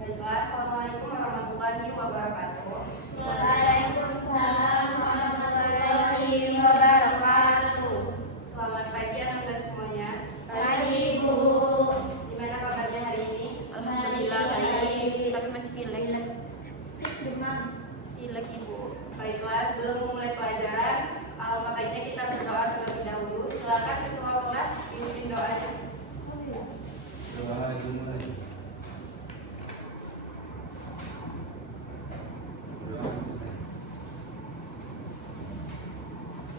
Baiklah, Assalamualaikum warahmatullahi wabarakatuh. Waalaikumsalam warahmatullahi wabarakatuh. Selamat pagi anak-anak semuanya. Pagi, Bu. Gimana kabarnya hari ini? Alhamdulillah baik, tapi masih pilek. Demam. Pilek Ibu. Baiklah, sebelum memulai pelajaran, alangkah baiknya kita berdoa terlebih dahulu. Silakan ketua kelas pimpin doanya. Doa dimulai. Doa selesai.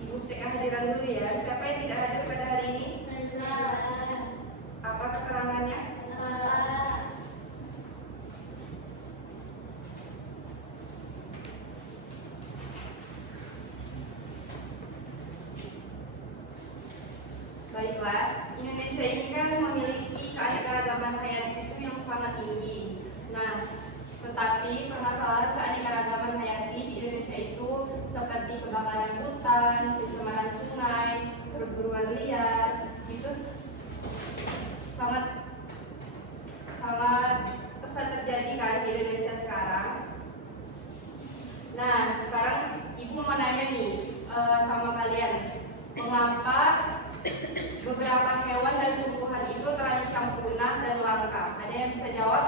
Ibu TK hadiran dulu ya. Siapa yang tidak hadir pada hari ini? Apa keterangannya? Baiklah, Indonesia ini kan memiliki keanekaragaman hayati itu yang sangat tinggi. Nah, tetapi permasalahan keanekaragaman hayati di Indonesia itu seperti kebakaran hutan, pencemaran sungai, perburuan liar, itu sangat pesat terjadi kan di Indonesia sekarang. Nah, sekarang Ibu mau nanya nih sama kalian, mengapa beberapa hewan dan tumbuhan itu terancam punah dan langka? Ada yang bisa jawab?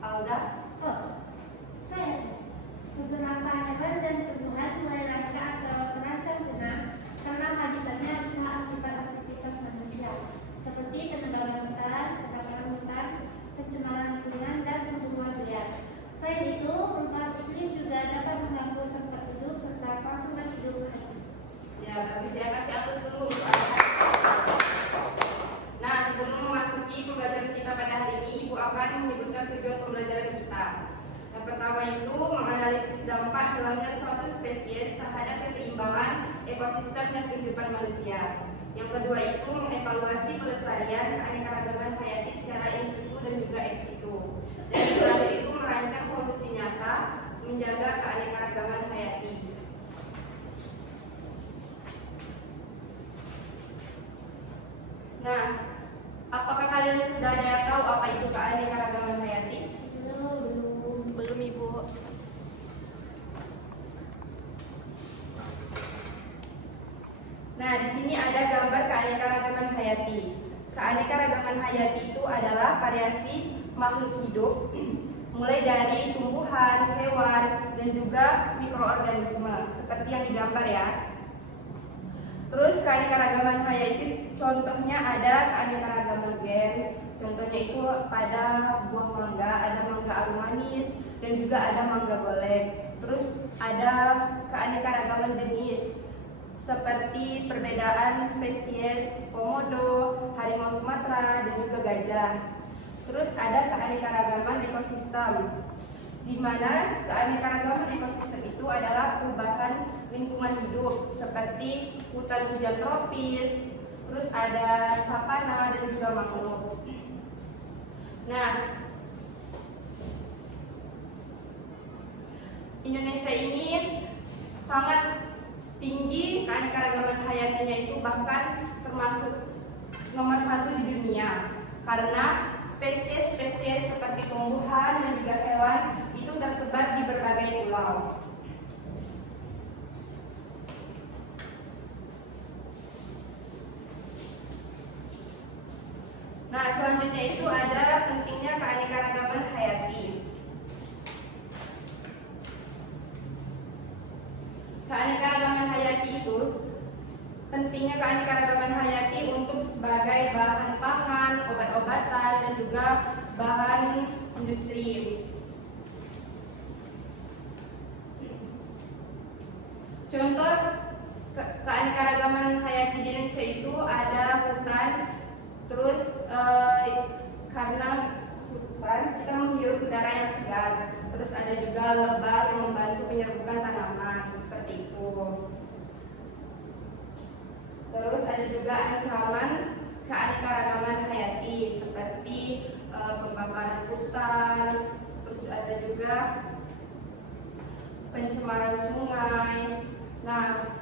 Alda? Saya. Beberapa hewan dan tumbuhan mulai langka atau terancam punah karena habitatnya rusak akibat aktivitas manusia, seperti penebangan hutan, kebakaran hutan, pencemaran lingkungan, dan pemburuan liar. Selain itu, perubahan iklim juga dapat mengganggu tempat hidup serta kelangsungan hidup hayati. Ya, bagus ya, kasih aplaus dulu. Nah, sebelum memasuki pembelajaran kita pada hari ini, Ibu akan menyebutkan tujuan pembelajaran kita. Yang pertama itu menganalisis dampak hilangnya suatu spesies terhadap keseimbangan ekosistem dan kehidupan manusia. Yang kedua itu mengevaluasi pelestarian keanekaragaman hayati secara in situ dan juga ex situ. Dan yang terakhir itu merancang solusi nyata menjaga keanekaragaman hayati. Nah, apakah kalian sudah ada yang tahu apa itu keanekaragaman hayati? Belum Ibu. Nah, di sini ada gambar keanekaragaman hayati. Keanekaragaman hayati itu adalah variasi makhluk hidup, mulai dari tumbuhan, hewan, dan juga mikroorganisme, seperti yang digambar ya. Terus keanekaragaman hayati contohnya ada keanekaragaman gen, contohnya itu pada buah mangga, ada mangga arum manis, dan juga ada mangga golek. Terus ada keanekaragaman jenis, seperti perbedaan spesies komodo, harimau Sumatera, dan juga gajah. Terus ada keanekaragaman ekosistem, di mana keanekaragaman ekosistem itu adalah perubahan lingkungan hidup seperti hutan hujan tropis, terus ada savana dan juga mangrove. Nah, Indonesia ini sangat tinggi keanekaragaman hayatinya itu, bahkan termasuk nomor 1 di dunia, karena spesies-spesies seperti tumbuhan dan juga hewan itu tersebar di berbagai pulau. Nah, selanjutnya itu ada pentingnya keanekaragaman hayati. Keanekaragaman hayati itu pentingnya keanekaragaman hayati untuk sebagai bahan pangan, obat-obatan, dan juga bahan industri. Contoh keanekaragaman hayati di Indonesia itu ada hutan, terus karena hutan kita menghirup udara yang segar, terus ada juga lebah yang membantu penyerbukan tanaman, seperti itu. Terus ada juga ancaman keanekaragaman hayati seperti pembakaran hutan, terus ada juga pencemaran sungai. Nah,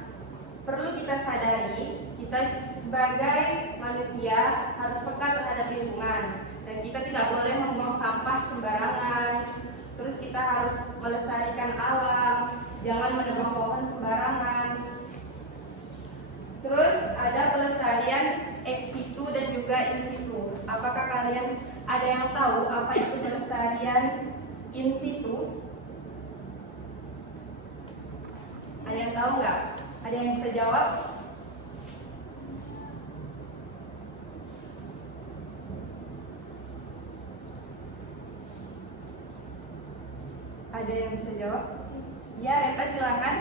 perlu kita sadari, kita sebagai manusia harus peka terhadap lingkungan, dan melestarikan alam, jangan menebang pohon sembarangan. Terus ada pelestarian ex situ dan juga in situ. Apakah kalian ada yang tahu apa itu pelestarian in situ? Ada yang tahu nggak? Ada yang bisa jawab? Ada yang bisa jawab? Ya, Repa silakan.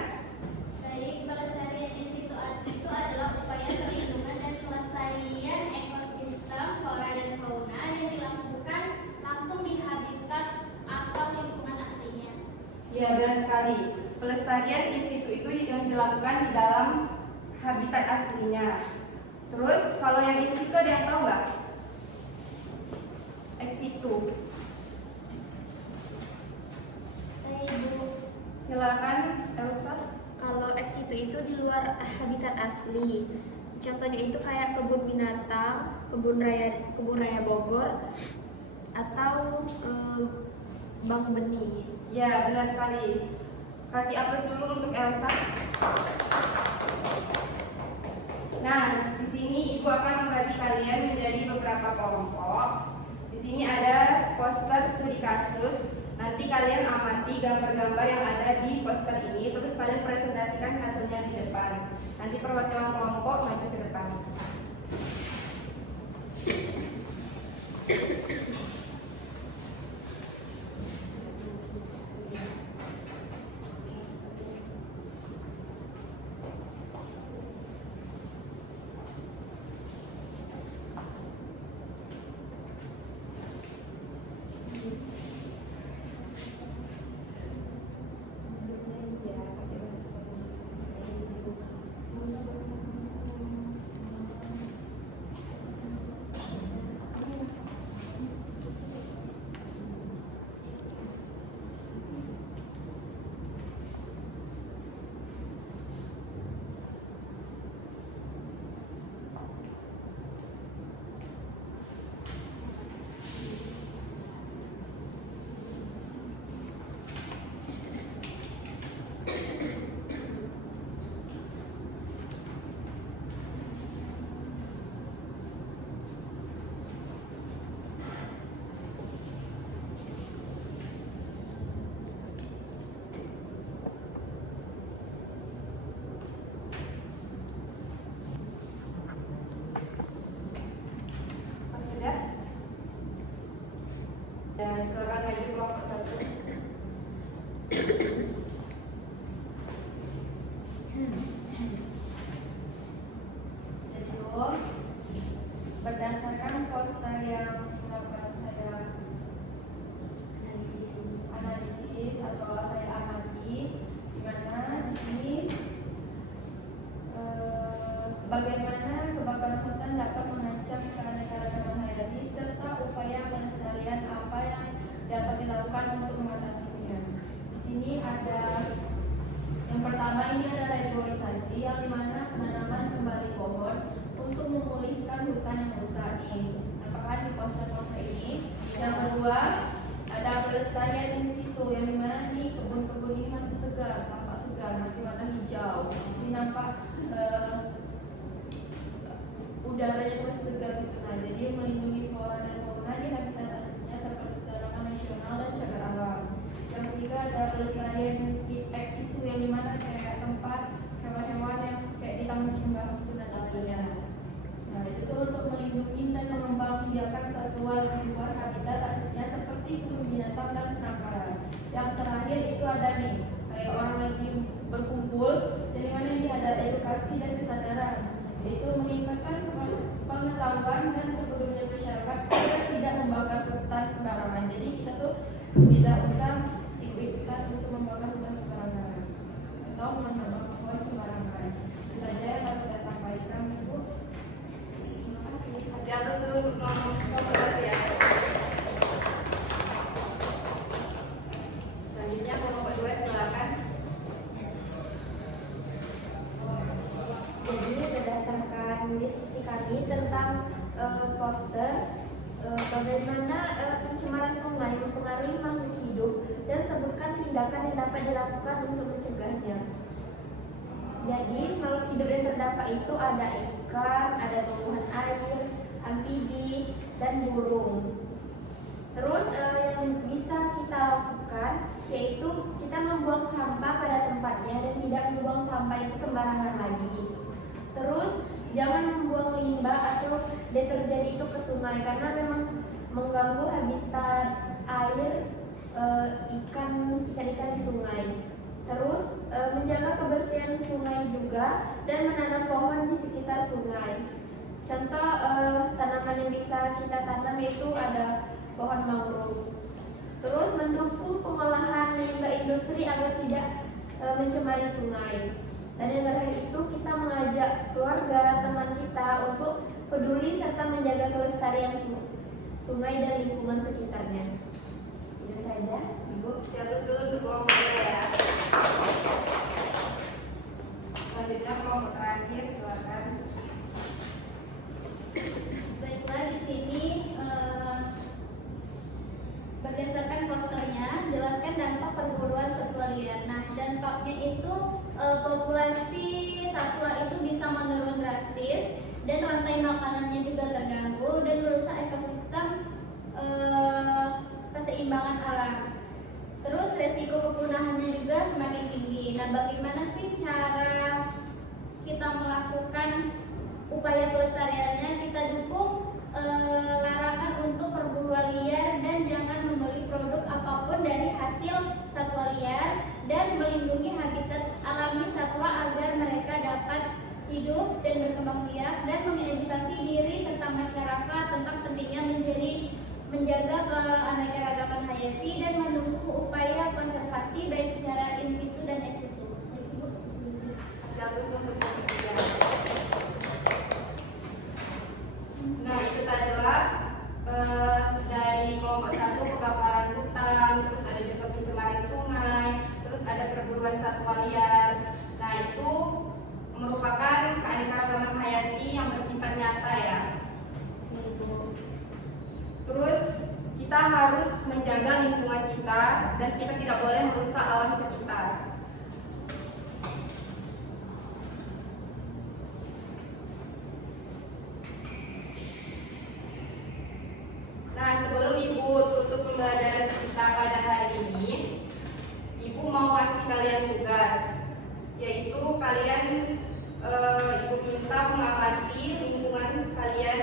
Baik, pelestarian in situ itu adalah upaya perlindungan dan pelestarian ekosistem flora dan fauna yang dilakukan langsung di habitat atau lingkungan aslinya. Ya, benar sekali. Pelestarian in situ itu yang dilakukan di dalam habitat aslinya. Terus, kalau yang in situ ada yang tahu nggak? Ex situ. Ibu. Silakan, Elsa. Kalau ex situ itu di luar habitat asli. Contohnya itu kayak kebun binatang, kebun raya Bogor, atau bank benih. Ya, benar sekali. Kasih aplaus dulu untuk Elsa. Nah, di sini Ibu akan membagi kalian menjadi beberapa kelompok. Di sini ada poster studi kasus. Nanti kalian amati gambar-gambar yang ada di poster ini, terus kalian presentasikan hasilnya di depan. Nanti perwakilan kelompok maju ke depan. Sudah? Dan silakan maju kelompok 1. Berdasarkan poster yang akan saya analisis atau saya amati, di mana di sini bagaimana kebakaran hutan dapat mengancam keanekaragaman hayati serta upaya pelestarian apa yang dapat dilakukan untuk mengatasinya. Di sini ada yang pertama, ini ada reforestasi yang dimana penanaman kembali pohon untuk memulihkan hutan yang rusak nih. Apakah di poster-poster ini? Yang kedua, ada pelestarian in situ yang dimana nih kebun-kebun ini masih segar, tampak segar, masih warna hijau. Ini nampak udaranya masih segar gitu. Nah, jadi melindungi flora dan fauna di habitat aslinya seperti tanaman nasional dan cagar alam. Yang ketiga ada pelestarian ex situ yang dimana kayak tempat hewan-hewan yang kayak di taman tinggal itu dan lainnya. Nah, itu tuh untuk melindungi dan mengembangbiakan satwa di luar habitat aslinya seperti kebun binatang dan penangkaran. Yang terakhir itu ada nih kayak orang lagi berkumpul, jadi mana ini ada edukasi dan kesadaran, yaitu meningkatkan pengetahuan dan kepedulian masyarakat agar tidak membakar hutan sembarangan. Jadi kita tuh tidak usah ikut-ikutan untuk membakar hutan sembarangan atau menebang pohon sembarangan. Itu saja yang dapat saya sampaikan, Ibu. Terima kasih. Kasih atas dulu untuk kelompok ya. Selanjutnya kelompok 2 silakan. Jadi berdasarkan diskusi kami tentang poster bagaimana pencemaran sungai mempengaruhi makhluk hidup dan sebutkan tindakan yang dapat dilakukan untuk mencegahnya. Jadi makhluk hidup yang terdampak itu ada ikan, ada tumbuhan air, amfibi, dan burung. Terus yang bisa kita lakukan yaitu kita membuang sampah pada tempatnya dan tidak membuang sampah itu sembarangan lagi. Terus jangan membuang limbah atau deterjen itu ke sungai karena memang mengganggu habitat air ikan-ikan di sungai. Terus menjaga kebersihan sungai juga dan menanam pohon di sekitar sungai. Contoh tanaman yang bisa kita tanam itu ada pohon mangrove. Terus mendukung pengolahan limbah industri agar tidak mencemari sungai. Dan yang terakhir itu kita mengajak keluarga, teman kita untuk peduli serta menjaga kelestarian sungai dan lingkungan sekitarnya. Itu saja, Ibu. Siap dulu untuk kelompok ya. Selanjutnya kelompok terakhir, silakan. Baiklah, di sini berdasarkan posternya jelaskan dampak perburuan satwa liar. Nah, dampaknya itu populasi satwa itu bisa menurun drastis dan rantai makanannya juga terganggu dan merusak ekosistem keseimbangan alam. Terus resiko kepunahannya juga semakin tinggi. Nah, bagaimana sih cara kita melakukan upaya pelestariannya? Kita dukung larangan untuk perburuan liar dan jangan membeli produk apapun dari hasil satwa liar dan melindungi habitat alami satwa agar mereka dapat hidup dan berkembang biak dan mengedukasi diri serta masyarakat tentang pentingnya menjaga keanekaragaman hayati dan mendukung upaya konservasi baik secara in situ dan ex situ. Nah, itu adalah dari kelompok 1 kebakaran hutan, terus ada juga pencemaran sungai, terus ada perburuan satwa liar. Nah, itu merupakan keanekaragaman hayati yang bersifat nyata ya. Terus kita harus menjaga lingkungan kita dan kita tidak boleh merusak alam sekitar. Nah, sebelum Ibu tutup pembelajaran kita pada hari ini, Ibu mau kasih kalian tugas, yaitu kalian Ibu minta mengamati lingkungan kalian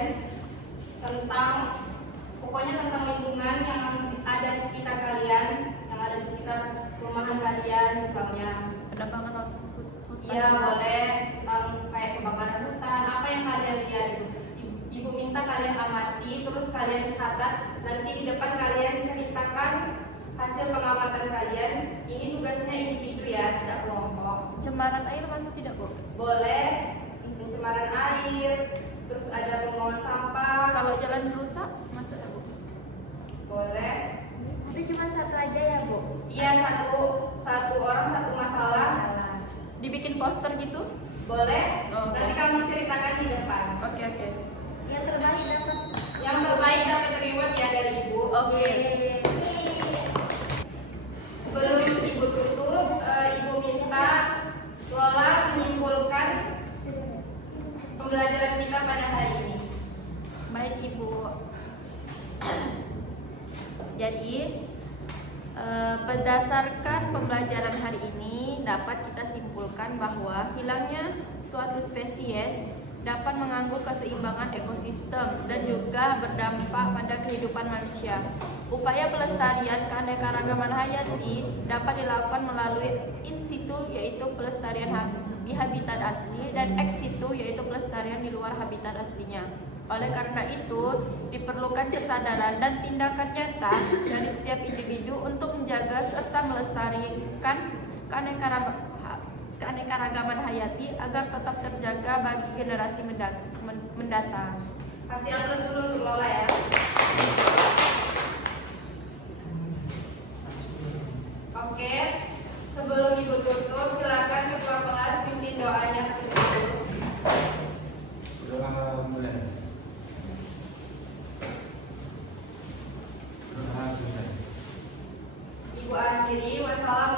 pokoknya tentang lingkungan yang ada di sekitar kalian, yang ada di sekitar rumahan kalian, misalnya Penebangan hutan. Iya, boleh kayak kebakaran hutan, apa yang kalian lihat itu. Ibu minta kalian amati, terus kalian catat. Nanti di depan kalian ceritakan hasil pengamatan kalian. Ini tugasnya individu ya, tidak kelompok. Pencemaran air masuk tidak, Bu? Boleh pencemaran air, terus ada pembuangan sampah. Kalau jalan rusak masuk, Bu? Boleh. Itu cuma satu aja ya, Bu? Iya, satu orang satu masalah. Dibikin poster gitu? Boleh. Oke. Nanti kamu ceritakan di depan. Oke. Yang terbaik dapat. Yang terbaik dapat reward ya dari Ibu. Oke. Sebelum Ibu tutup, Ibu minta Lola menyimpulkan pembelajaran kita pada hari ini. Baik, Ibu. Jadi berdasarkan pembelajaran hari ini dapat kita simpulkan bahwa hilangnya suatu spesies dapat mengganggu keseimbangan ekosistem dan juga berdampak pada kehidupan manusia. Upaya pelestarian keanekaragaman hayati dapat dilakukan melalui in situ yaitu pelestarian di habitat asli dan ex situ yaitu pelestarian di luar habitat aslinya. Oleh karena itu, diperlukan kesadaran dan tindakan nyata dari setiap individu untuk menjaga serta melestarikan keanekaragaman hayati agar tetap terjaga bagi generasi mendatang. Kasih aplaus dulu untuk Lola ya. Oke, sebelum Ibu tutup, silakan ketua kelas pimpin doanya terlebih dahulu. Doa mulai. Doa selesai. Ibu Ani. salam